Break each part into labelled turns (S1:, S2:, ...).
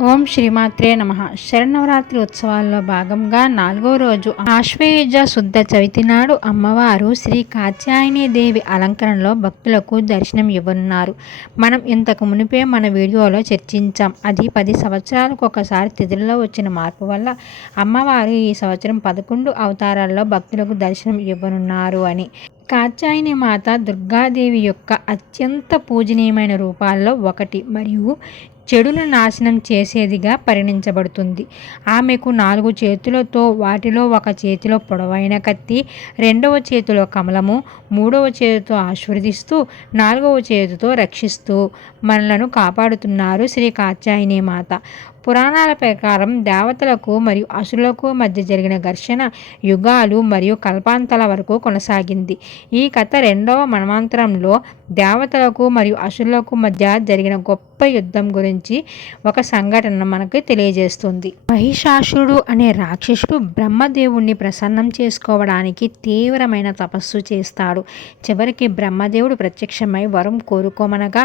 S1: ఓం శ్రీమాత్రే నమ. శరణవరాత్రి ఉత్సవాల్లో భాగంగా నాలుగో రోజు ఆశ్వయుజ శుద్ధ చవితి నాడు అమ్మవారు శ్రీ కాత్యాయని దేవి అలంకరణలో భక్తులకు దర్శనం ఇవ్వనున్నారు. మనం ఇంతకు మునిపే మన వీడియోలో చర్చించాం. అది పది సంవత్సరాలకు ఒకసారి తిథుల్లో వచ్చిన మార్పు వల్ల అమ్మవారు ఈ సంవత్సరం పదకొండు అవతారాల్లో భక్తులకు దర్శనం ఇవ్వనున్నారు అని. కాత్యాయని మాత దుర్గాదేవి యొక్క అత్యంత పూజనీయమైన రూపాల్లో ఒకటి. మరియు చెడును నాశనం చేసేదిగా పరిణించబడుతుంది. ఆమెకు నాలుగు చేతులతో వాటిలో ఒక చేతిలో పొడవైన కత్తి రెండవ చేతిలో కమలము మూడవ చేతితో ఆశీర్వదిస్తూ నాలుగవ చేతితో రక్షిస్తూ మనలను కాపాడుతున్నారు శ్రీ కాత్యాయని మాత. పురాణాల ప్రకారం దేవతలకు మరియు అసురులకు మధ్య జరిగిన ఘర్షణ యుగాలు మరియు కల్పాంతల వరకు కొనసాగింది. ఈ కథ రెండవ మన్వాంతరంలో దేవతలకు మరియు అసురులకు మధ్య జరిగిన గొప్ప యుద్ధం గురించి ఒక సంఘటన మనకు తెలియజేస్తుంది. మహిషాసురుడు అనే రాక్షసుడు బ్రహ్మదేవుణ్ణి ప్రసన్నం చేసుకోవడానికి తీవ్రమైన తపస్సు చేస్తాడు. చివరికి బ్రహ్మదేవుడు ప్రత్యక్షమై వరం కోరుకోమనగా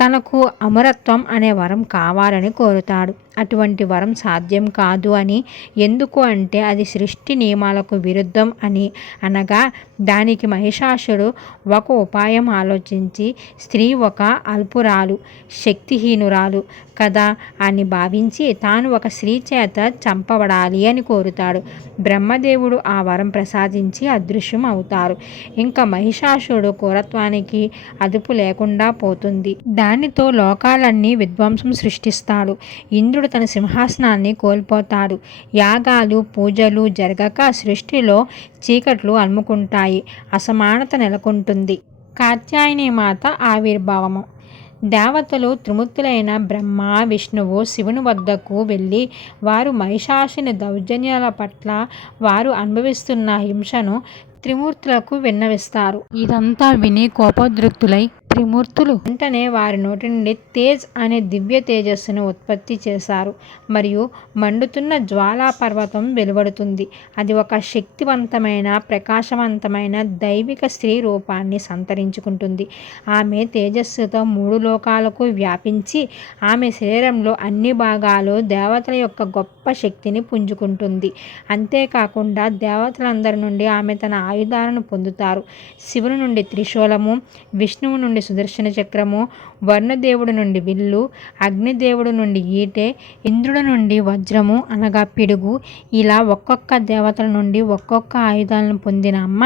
S1: తనకు అమరత్వం అనే వరం కావాలని కోరుతాడు. అటువంటి వరం సాధ్యం కాదు అని. ఎందుకు అంటే అది సృష్టి నియమాలకు విరుద్ధం అని అనగా దానికి మహిషాసుడు ఒక ఉపాయం ఆలోచించి స్త్రీ ఒక అల్పురాలు శక్తిహీనురాలు కదా? అని భావించి తాను ఒక స్త్రీ చేత చంపబడాలి అని కోరుతాడు. బ్రహ్మదేవుడు ఆ వరం ప్రసాదించి అదృశ్యం అవుతారు. ఇంకా మహిషాసుడు కూరత్వానికి అదుపు లేకుండా పోతుంది. దానితో లోకాలన్నీ విధ్వంసం సృష్టిస్తాడు. ఇంద్రుడు తన సింహాసనాన్ని కోల్పోతాడు. యాగాలు పూజలు జరగక సృష్టిలో చీకట్లు అలుముకుంటాయి. అసమానత నెలకొంటుంది. కాత్యాయని మాత ఆవిర్భావము. దేవతలు త్రిమూర్తులైన బ్రహ్మ విష్ణువు శివుని వద్దకు వెళ్ళి వారు మహిషాసుని దౌర్జన్యాల పట్ల వారు అనుభవిస్తున్న హింసను త్రిమూర్తులకు విన్నవిస్తారు. ఇదంతా విని కోపోద్రిక్తులై త్రిమూర్తులు. వెంటనే వారి నోటి నుండి తేజ్ అనే దివ్య తేజస్సును ఉత్పత్తి చేశారు మరియు మండుతున్న జ్వాలా పర్వతం వెలువడుతుంది. అది ఒక శక్తివంతమైన ప్రకాశవంతమైన దైవిక స్త్రీ రూపాన్ని సంతరించుకుంటుంది. ఆమె తేజస్సుతో మూడు లోకాలకు వ్యాపించి ఆమె శరీరంలో అన్ని భాగాలు దేవతల యొక్క గొప్ప శక్తిని పుంజుకుంటుంది. అంతేకాకుండా దేవతలందరి నుండి ఆమె తన ఆయుధాలను పొందుతారు. శివుని నుండి త్రిశూలము విష్ణువు నుండి సుదర్శన చక్రము వర్ణదేవుడి నుండి విల్లు అగ్నిదేవుడి నుండి ఈటె ఇంద్రుడి నుండి వజ్రము అనగా పిడుగు. ఇలా ఒక్కొక్క దేవతల నుండి ఒక్కొక్క ఆయుధాలను పొందిన అమ్మ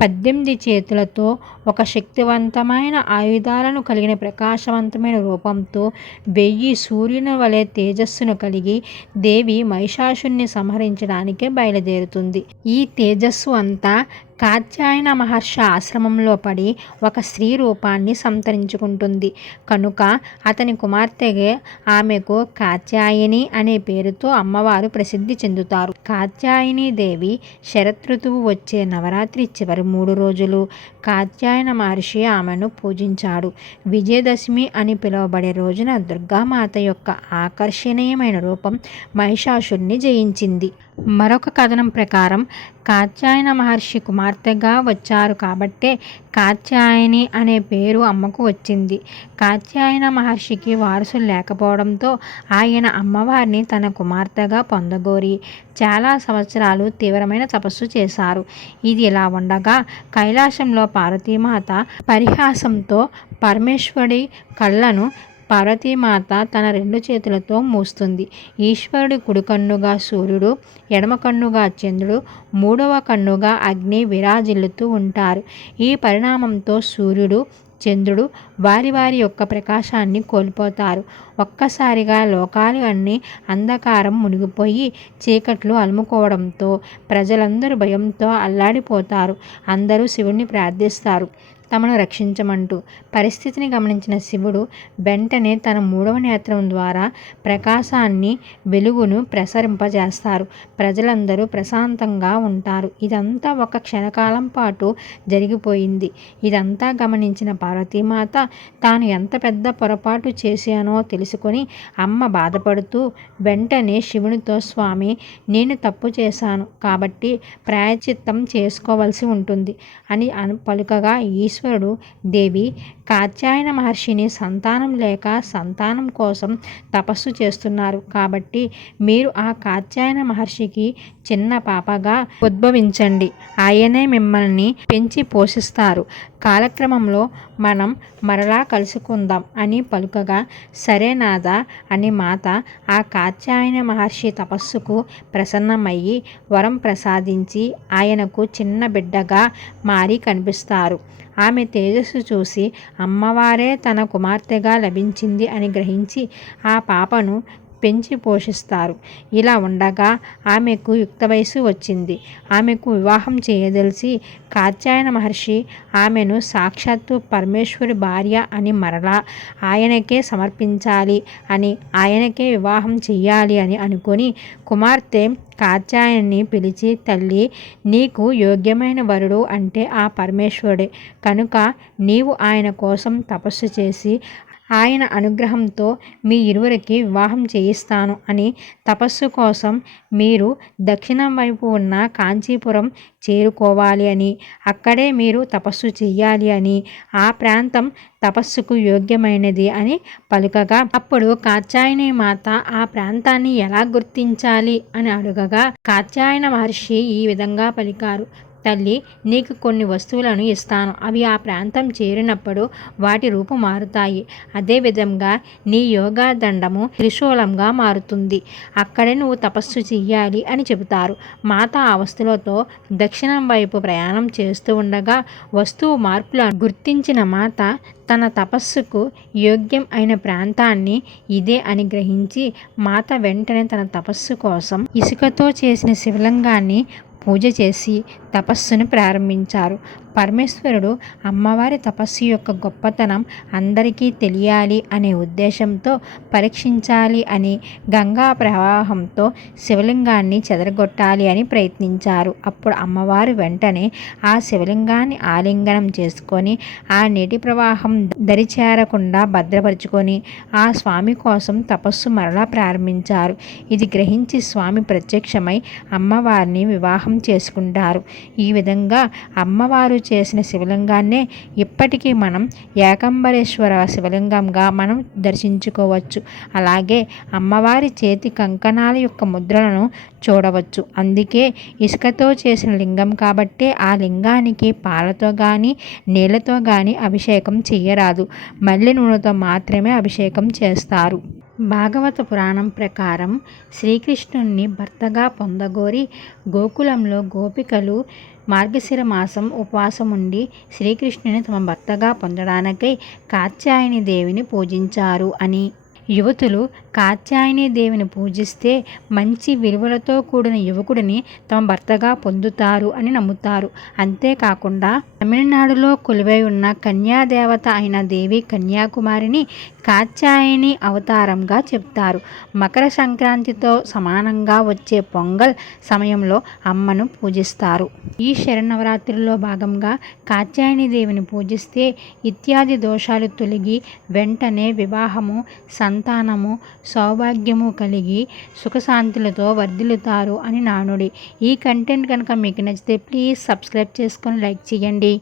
S1: పద్దెనిమిది చేతులతో ఒక శక్తివంతమైన ఆయుధాలను కలిగిన ప్రకాశవంతమైన రూపంతో వెయ్యి సూర్యుని వలె తేజస్సును కలిగి దేవి మహిషాసుని సంహరించడానికే బయలుదేరుతుంది. ఈ తేజస్సు అంతా కాత్యాయన మహర్షి ఆశ్రమంలో పడి ఒక స్త్రీ రూపాన్ని సంతరించుకుంటుంది. కనుక అతని కుమార్తెగా ఆమెకు కాత్యాయని అనే పేరుతో అమ్మవారు ప్రసిద్ధి చెందుతారు. కాత్యాయని దేవి శరతృతువు వచ్చే నవరాత్రి చివరి మూడు రోజులు కాత్యాయన మహర్షి ఆమెను పూజించాడు. విజయదశమి అని పిలువబడే రోజున దుర్గామాత యొక్క ఆకర్షణీయమైన రూపం మహిషాసుని జయించింది. మరొక కథనం ప్రకారం కాత్యాయన మహర్షి కుమార్తెగా వచ్చారు కాబట్టే కాత్యాయని అనే పేరు అమ్మకు వచ్చింది. కాత్యాయన మహర్షికి వారసులు లేకపోవడంతో ఆయన అమ్మవారిని తన కుమార్తెగా పొందగోరి చాలా సంవత్సరాలు తీవ్రమైన తపస్సు చేశారు. ఇది ఇలా ఉండగా కైలాసంలో పార్వతీమాత పరిహాసంతో పరమేశ్వరి కళ్ళను పార్వతీమాత తన రెండు చేతులతో మూస్తుంది. ఈశ్వరుడి కుడికన్నుగా సూర్యుడు ఎడమ కన్నుగా చంద్రుడు మూడవ కన్నుగా అగ్ని విరాజిల్లుతూ ఉంటారు. ఈ పరిణామంతో సూర్యుడు చంద్రుడు వారి వారి యొక్క ప్రకాశాన్ని కోల్పోతారు. ఒక్కసారిగా లోకాలు అన్నీ అంధకారం మునిగిపోయి చీకట్లు అలుముకోవడంతో ప్రజలందరూ భయంతో అల్లాడిపోతారు. అందరూ శివుణ్ణి ప్రార్థిస్తారు. తమను రక్షించమంటూ పరిస్థితిని గమనించిన శివుడు వెంటనే తన మూడవ నేత్రం ద్వారా ప్రకాశాన్ని వెలుగును ప్రసరింపజేస్తారు. ప్రజలందరూ ప్రశాంతంగా ఉంటారు. ఇదంతా ఒక క్షణకాలం పాటు జరిగిపోయింది. ఇదంతా గమనించిన పార్వతీమాత తాను ఎంత పెద్ద పొరపాటు చేశానో తెలుసుకొని అమ్మ బాధపడుతూ వెంటనే శివునితో స్వామి నేను తప్పు చేశాను. కాబట్టి ప్రాయచిత్తం చేసుకోవలసి ఉంటుంది అని పలుకగా ఈశ్వరు పరమేశ్వరుడు దేవి కాత్యాయన మహర్షిని సంతానం లేక సంతానం కోసం తపస్సు చేస్తున్నారు. కాబట్టి మీరు ఆ కాత్యాయన మహర్షికి చిన్న పాపగా ఉద్భవించండి. ఆయనే మిమ్మల్ని పెంచి పోషిస్తారు. కాలక్రమంలో మనం మరలా కలుసుకుందాం అని పలుకగా సరే నాదా అని మాత ఆ కాత్యాయన మహర్షి తపస్సుకు ప్రసన్నమయ్యి వరం ప్రసాదించి ఆయనకు చిన్న బిడ్డగా మారి కనిపిస్తారు. ఆమె తేజస్సు చూసి అమ్మవారే తన కుమార్తెగా లభించింది అని గ్రహించి ఆ పాపను పెంచి పోషిస్తారు. ఇలా ఉండగా ఆమెకు యుక్త వయసు వచ్చింది. ఆమెకు వివాహం చేయదలిసి కాత్యాయన మహర్షి ఆమెను సాక్షాత్తు పరమేశ్వరి భార్య అని మరలా ఆయనకే సమర్పించాలి అని ఆయనకే వివాహం చెయ్యాలి అని అనుకొని కుమార్తె కాత్యాయన్ని పిలిచి తల్లి నీకు యోగ్యమైన వరుడు అంటే ఆ పరమేశ్వరుడే. కనుక నీవు ఆయన కోసం తపస్సు చేసి ఆయన అనుగ్రహంతో మీ ఇరువురికి వివాహం చేయిస్తాను అని తపస్సు కోసం మీరు దక్షిణం వైపు ఉన్న కాంచీపురం చేరుకోవాలి అని అక్కడే మీరు తపస్సు చెయ్యాలి అని ఆ ప్రాంతం తపస్సుకు యోగ్యమైనది అని పలుకగా అప్పుడు కాత్యాయని మాత ఆ ప్రాంతాన్ని ఎలా గుర్తించాలి అని అడుగగా కాత్యాయన మహర్షి ఈ విధంగా పలికారు. తల్లి నీకు కొన్ని వస్తువులను ఇస్తాను. అవి ఆ ప్రాంతం చేరినప్పుడు వాటి రూపు మారుతాయి. అదేవిధంగా నీ యోగా దండము త్రిశూలంగా మారుతుంది. అక్కడే నువ్వు తపస్సు చెయ్యాలి అని చెబుతారు. మాత ఆ వస్తువులతో దక్షిణం వైపు ప్రయాణం చేస్తూ ఉండగా వస్తువు మార్పులను గుర్తించిన మాత తన తపస్సుకు యోగ్యం అయిన ప్రాంతాన్ని ఇదే అని గ్రహించి మాత వెంటనే తన తపస్సు కోసం ఇసుకతో చేసిన శివలింగాన్ని పూజ చేసి తపస్సును ప్రారంభించారు. పరమేశ్వరుడు అమ్మవారి తపస్సు యొక్క గొప్పతనం అందరికీ తెలియాలి అనే ఉద్దేశంతో పరీక్షించాలి అని గంగా ప్రవాహంతో శివలింగాన్ని చెదరగొట్టాలి అని ప్రయత్నించారు. అప్పుడు అమ్మవారు వెంటనే ఆ శివలింగాన్ని ఆలింగనం చేసుకొని ఆ నీటి ప్రవాహం దరిచేరకుండా భద్రపరుచుకొని ఆ స్వామి కోసం తపస్సు మరలా ప్రారంభించారు. ఇది గ్రహించి స్వామి ప్రత్యక్షమై అమ్మవారిని వివాహం చేసుకుంటారు. ఈ విధంగా అమ్మవారు చేసిన శివలింగాన్నే ఇప్పటికీ మనం ఏకంబరేశ్వర శివలింగంగా మనం దర్శించుకోవచ్చు. అలాగే అమ్మవారి చేతి కంకణాల యొక్క ముద్రలను చూడవచ్చు. అందుకే ఇసుకతో చేసిన లింగం కాబట్టే ఆ లింగానికి పాలతో కానీ నీళ్ళతో కానీ అభిషేకం చేయరాదు మల్లె నూనెతో మాత్రమే అభిషేకం చేస్తారు. భాగవత పురాణం ప్రకారం శ్రీకృష్ణుణ్ణి భర్తగా పొందగోరి గోకులంలో గోపికలు మార్గశిర మాసం ఉపవాసం ఉండి శ్రీకృష్ణుని తమ భర్తగా పొందడానికై కాత్యాయని దేవిని పూజించారు అని యువతులు కాత్యాయని దేవిని పూజిస్తే మంచి విలువలతో కూడిన యువకుడిని తమ భర్తగా పొందుతారు అని నమ్ముతారు. అంతేకాకుండా తమిళనాడులో కొలువై ఉన్న కన్యాదేవత అయిన దేవి కన్యాకుమారిని కాత్యాయని అవతారంగా చెప్తారు. మకర సంక్రాంతితో సమానంగా వచ్చే పొంగల్ సమయంలో అమ్మను పూజిస్తారు. ఈ శరణవరాత్రిలో భాగంగా కాత్యాయని దేవిని పూజిస్తే ఇత్యాది దోషాలు తొలగి వెంటనే వివాహము సంతానము సౌభాగ్యము కలిగి సుఖశాంతులతో వర్ధిల్లుతారు అని నానుడి. ఈ కంటెంట్ కనుక మీకు నచ్చితే ప్లీజ్ సబ్స్క్రైబ్ చేసుకొని లైక్ చేయండి.